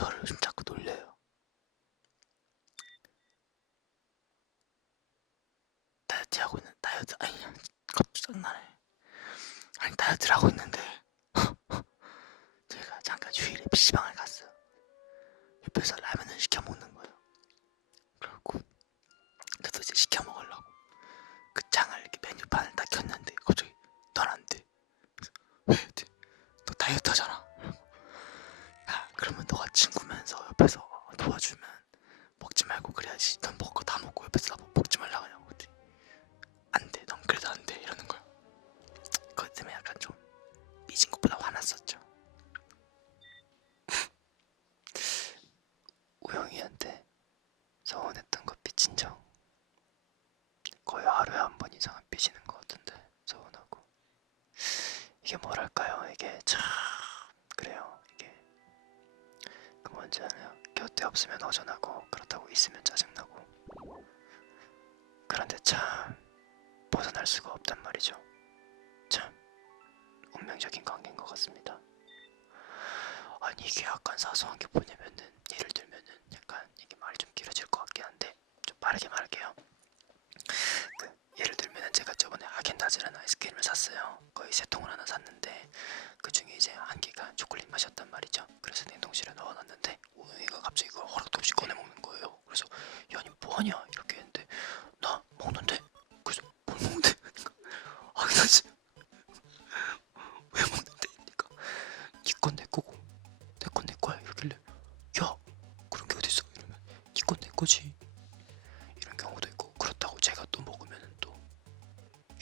저를 좀 자꾸 놀려요. 다이어트 하고 있는 다이어트 아니 갑자기 장난해. 아니 다이어트를 하고 있는데 제가 잠깐 휴일에 PC방을 갔어요. 옆에서 라면을 시켜 먹는 거예요. 그래갖고 저도 이제 시켜 먹으려고 그 창을 이렇게 메뉴판을 딱 켰는데 갑자기 넌 안 돼. 왜? 너 다이어트 하잖아. 야 그러면 너가 친구면서 옆에서 도와주면 먹지 말고 그래야지. 넌 먹고 다 먹고 옆에서 나 먹지 말라고 하냐고. 안 돼. 넌 그래도 안 돼. 이러는 거야. 그것 때문에 약간 좀 삐진 것보다 화났었죠. 우영이한테 서운했던 거 삐친 적 거의 하루에 한 번 이상은 삐지는 것 같은데 서운하고. 이게 뭐랄까요? 이게 참 그래요. 이게 그 뭔지 알아요? 곁에 없으면 허전하고 그렇다고 있으면 짜증나고. 그런데 참 벗어날 수가 없단 말이죠. 참 운명적인 관계인 것 같습니다. 아니 이게 약간 사소한 게 뭐냐면은 예를 들면은 약간 이게 말이 좀 길어질 것 같긴 한데 좀 빠르게 말할게요. 예를 들면은 제가 저번에 하겐다즈라는 아이스크림을 샀어요. 거의 3통을 하나 샀는데 그 중에 이제 한 개가 초콜릿 맛이었단 말이죠. 그래서 냉동실에 넣어놨는데 오영이가 갑자기 그걸 허락도 없이 꺼내 먹는 거예요. 그래서 야 니 뭐하냐 이렇게 했는데 나 먹는데. 그래서 뭘 먹는데? 하겐다즈 왜 먹는데? 그러니까 니건 내 거고 내 건 내 거야 이러길래 야 그런 게 어딨어 이러면 니 건 내 거지 이런 경우도 있고. 그렇다고 제가 또 먹으면은 또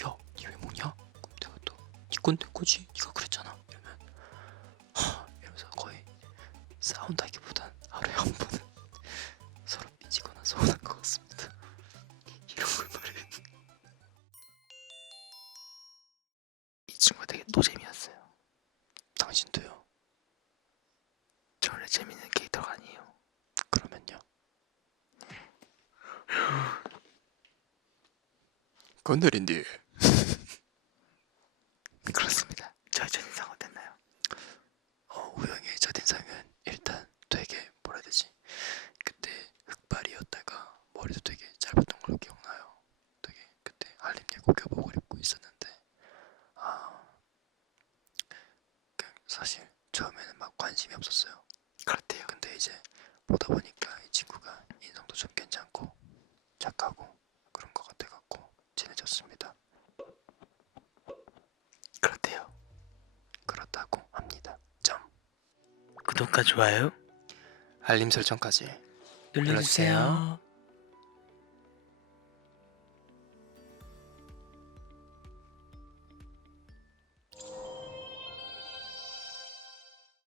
야 니 왜 먹냐? 그럼 내가 또 니 건 내 거지 니가 그랬잖아 이러면 이러면서 거의 싸운다기보단 하루에 한 번은 서로 삐지거나 서운한 것 같습니다. 이런 걸 말해. 이 친구가 되게 노잼이었어요. 당신도요? 저 원래 재밌는 캐릭터가 아니에요. 그러면요? 건드린디. 그렇습니다. 저의 첫인상 어땠나요? 우영이의 첫인상은 일단 되게 뭐라 해야 되지? 그때 흑발이었다가 머리도 되게 짧았던 걸로 기억나요. 되게 그때 알림 예고 교복을 입고 있었는데 그냥 사실 처음에는 막 관심이 없었어요. 그렇대요. 근데 이제 보다 보니까 이 친구가 인성도 좀 괜찮고 착하고 그런 것 같아갖고 친해졌습니다. 그렇대요. 그렇다고 합니다. 점. 구독과 좋아요 알림 설정까지 눌러주세요.